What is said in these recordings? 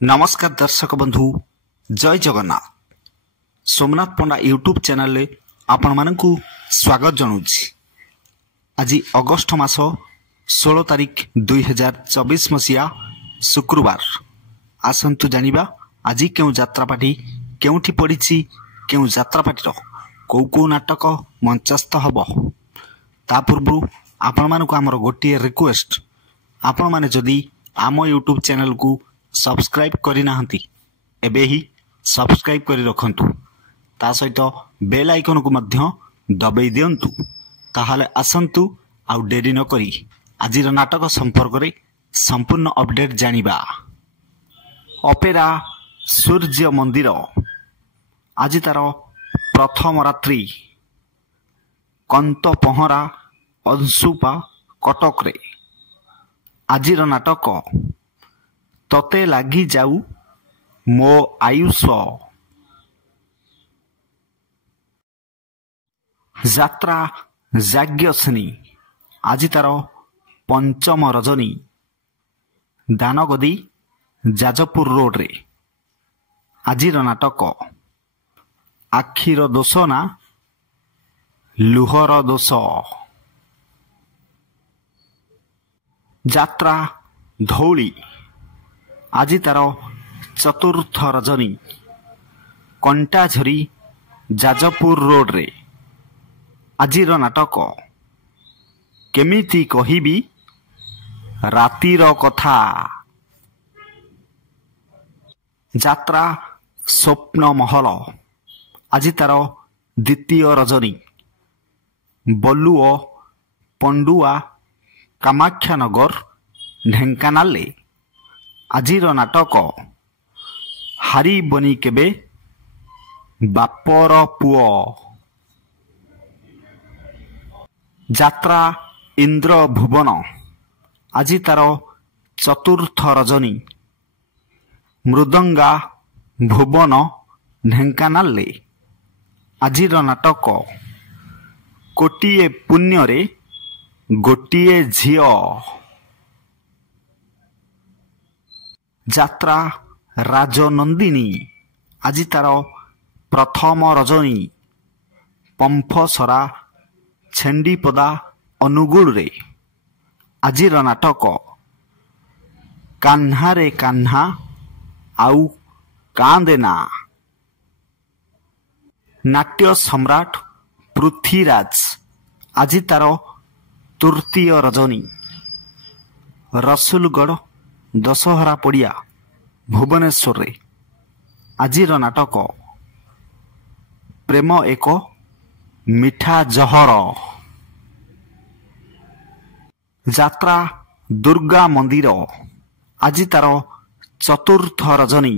नमस्कार दर्शक बंधु जय जगन्नाथ सोमनाथ पंडा यूट्यूब चैनल रे आपण मानकु स्वागत जनाऊँगी। आज अगस्ट मास 16 तारिख 2024 मसीहा शुक्रवार। आसंतु जानिबा आज केउ यात्रापाटी केउठी पड़िछि, केउ यात्रापाटीर कौ कौ नाटक मंचस्थ हब। ता पूर्व आपण मानकु हमर गोटिए रिक्वेस्ट, आपण माने जदि आम यूट्यूब चैनल को सब्सक्राइब करि नाहंती एबे ही सब्सक्राइब करि रखंतु। ता सहित बेल आइकन को मध्य दबाई दियंतु। ताहाले आसंतु आउ डेरी न करी आजिर नाटक संपर्क रे संपूर्ण अपडेट जानिबा। अपेरा सूर्य मंदिर आज तार प्रथम रात्रि कंत पहरा अंशुपा कटक रे। आजिर नाटक तते लागी जाऊ मो आयुष। यात्रा याज्ञसेनी आज तार पंचम रजनी दानगदी जाजपुर रोड रे। आजिर नाटक आखिर दोष ना लुहर दोष। यात्रा धौली आज तार चतुर्थ रजनी कंटाझरी जाजपुर रोड रे। आजिर नाटक केमिति कहिबी रातिर कथा। यात्रा स्वप्न महल आज तार द्वितीय रजनी बलुओ पंडुआ कामाख्यानगर ढेंकानाल। आजिर नाटक हारी बनी केबे बापर पुओ। यात्रा इंद्र भुवन आज तार चतुर्थ रजनी मृदंगा भुवन ढेंकानाल। आजिर नाटक कोटिए पुण्य रे गोटिए झियो। यात्रा राजनंदिनी आज तार प्रथम रजनी पंफसरा छेंडीपदा अनुगुल रे। आजिर नाटक कान्हा रे कान्हा आउ कांदेना। नाट्य सम्राट पृथ्वीराज आज तार तृतीय रजनी रसुलगढ़ दशहरा पड़िया भुवनेश्वर रे। आजिर नाटक प्रेम एक मिठा जहर। यात्रा दुर्गा मंदिर आज तार चतुर्थ रजनी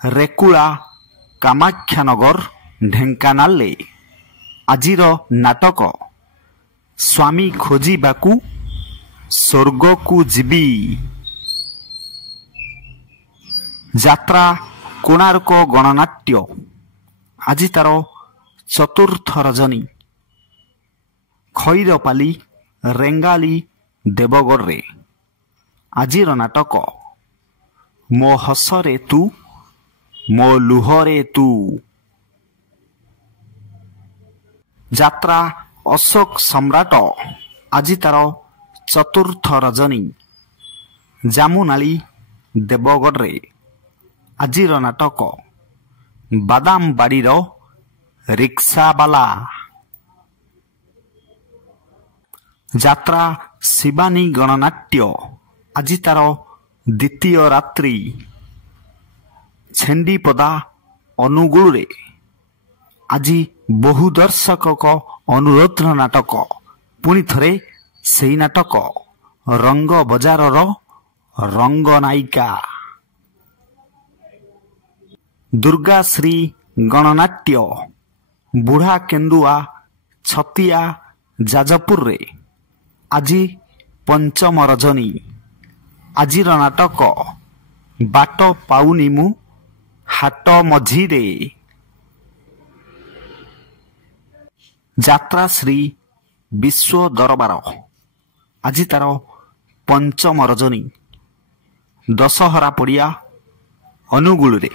रेकुला कामाख्यानगर ढेंकानाल। आजिर नाटक स्वामी खोजिबाकू स्वर्ग को जीवी। यात्रा कोणार्क गणनाट्य आज तार चतुर्थ रजनी खैरपाली रेंगाली देवगढ़ रे। आजिर नाटक मो हसरे तू मो लुहरे तू। यात्रा अशोक सम्राट आज तार चतुर्थ रजनी जामुनाली देवगढ़ रे। आजिर नाटक बादाम बाड़ी रिक्सावाला। यात्रा शिवानी गणनाट्य आज तार द्वितीय रात्रि छेंडीपदा अनुगुल रे। आज बहु दर्शक अनुरोध नाटक पुणी थरे सेई नाटक रंग बजार रंग नायिका। दुर्गा श्री गणनाट्य बुढ़ा केन्दुआ छतिया जाजपुर रे। आज पंचम रजनी। आजिर नाटक बाट पाउनिमु हाट मझीरे। यात्रा श्री विश्व दरबार आज तार पंचम रजनी दशहरा पड़िया ଅନୁଗୁଳରେ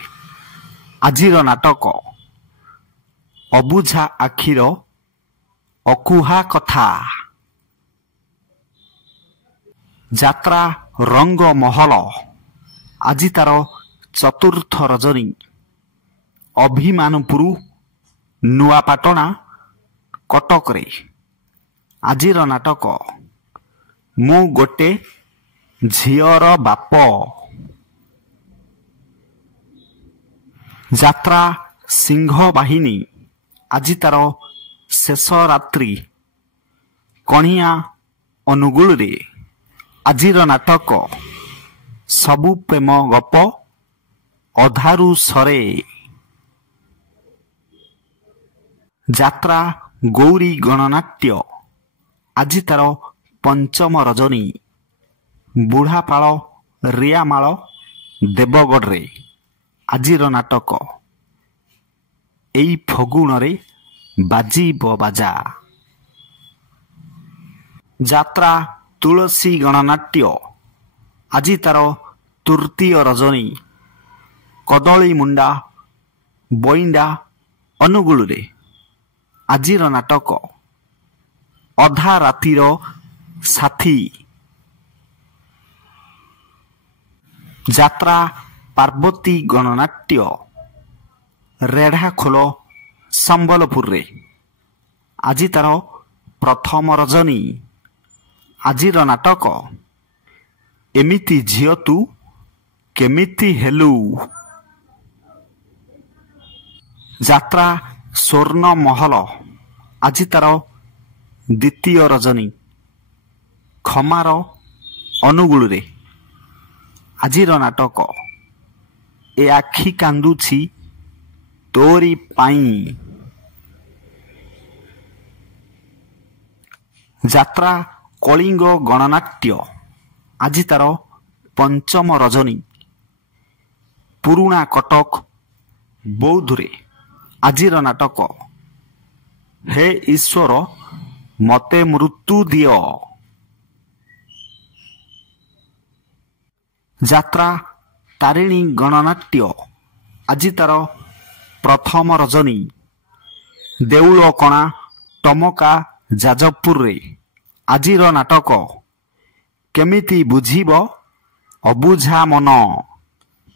ଆଜିର ନାଟକ ଅବୁଝା ଆଖିର ଅକୁହା କଥା। ଯାତ୍ରା ରଙ୍ଗ ମହଲ ଆଜି ତାର ଚତୁର୍ଥ ରଜନୀ। ଅଭିମାନପୁର ନୂଆପାଟଣା କଟକରେ ଆଜିର ନାଟକ ମୁଁ ଗୋଟେ ଝିଅର ବାପ। ଯାତ୍ରା ସିଂହ ବାହିନୀ ଆଜି ତାର ଶେଷ ରାତ୍ରି। କଣିଆ ଅନୁଗୁଳରେ ଆଜିର ନାଟକ ସବୁ ପ୍ରେମ ଗପ ଅଧାରୁ ସରେ। ଯାତ୍ରା ଗୌରୀ ଗଣନାଟ୍ୟ ଆଜି ତାର ପଞ୍ଚମ ରଜନୀ। ବୁଢ଼ାପାଳ ରିଆମାଳ ଦେବଗଡ଼ରେ ଆଜିର ନାଟକ ଏଇ ଫଗୁଣରେ ବାଜିବ ବାଜା। ଯାତ୍ରା ତୁଳସୀ ଗଣନାଟ୍ୟ ଆଜି ତାର ତୃତୀୟ ରଜନୀ। କଦଳୀ ମୁଣ୍ଡା ବଇଣ୍ଡା ଅନୁଗୁଳରେ ଆଜିର ନାଟକ ଅଧା ରାତିର ସାଥୀ। ଯାତ୍ରା ପାର୍ବତୀ ଗଣନାଟ୍ୟ ରେଢ଼ାଖୋଲ ସମ୍ବଲପୁରରେ ଆଜି ତାର ପ୍ରଥମ ରଜନୀ। ଆଜିର ନାଟକ ଏମିତି ଝିଅ ତୁ କେମିତି ହେଲୁ। ଯାତ୍ରା ସ୍ୱର୍ଣ୍ଣ ମହଲ ଆଜି ତାର ଦ୍ୱିତୀୟ ରଜନୀ। ଖମାର ଅନୁଗୁଳରେ ଆଜିର ନାଟକ ଏ ଆଖି କାନ୍ଦୁଛି ତୋରି ପାଇଁ। ଯାତ୍ରା କଳିଙ୍ଗ ଗଣନାଟ୍ୟ ଆଜି ତାର ପଞ୍ଚମ ରଜନୀ। ପୁରୁଣା କଟକ ବୌଦ୍ଧରେ ଆଜିର ନାଟକ ହେ ଈଶ୍ୱର ମତେ ମୃତ୍ୟୁ ଦିଅ। ଯାତ୍ରା ତାରିଣୀ ଗଣନାଟ୍ୟ ଆଜି ତାର ପ୍ରଥମ ରଜନୀ। ଦେଉଳକଣା ଟମକା ଯାଜପୁରରେ ଆଜିର ନାଟକ କେମିତି ବୁଝିବ ଅବୁଝା ମନ।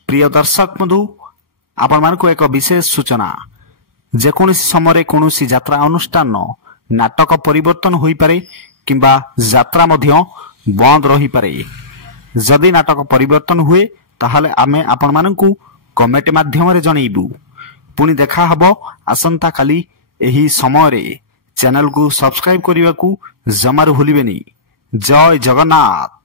ପ୍ରିୟ ଦର୍ଶକ ବନ୍ଧୁ, ଆପଣମାନଙ୍କୁ ଏକ ବିଶେଷ ସୂଚନା। ଯେକୌଣସି ସମୟରେ କୌଣସି ଯାତ୍ରା ଅନୁଷ୍ଠାନ ନାଟକ ପରିବର୍ତ୍ତନ ହୋଇପାରେ କିମ୍ବା ଯାତ୍ରା ମଧ୍ୟ ବନ୍ଦ ରହିପାରେ। ଯଦି ନାଟକ ପରିବର୍ତ୍ତନ ହୁଏ ତାହେଲେ ଆମେ ଆପଣମାନଙ୍କୁ କମେଣ୍ଟ ମାଧ୍ୟମରେ ଜଣାଇବୁ। ପୁଣି ଦେଖା ହେବ ଆସନ୍ତାକାଲି ଏହି ସମୟରେ। ଚ୍ୟାନେଲକୁ ସବସ୍କ୍ରାଇବ କରିବାକୁ ଜମାରୁ ଭୁଲିବେନି। ଜୟ ଜଗନ୍ନାଥ।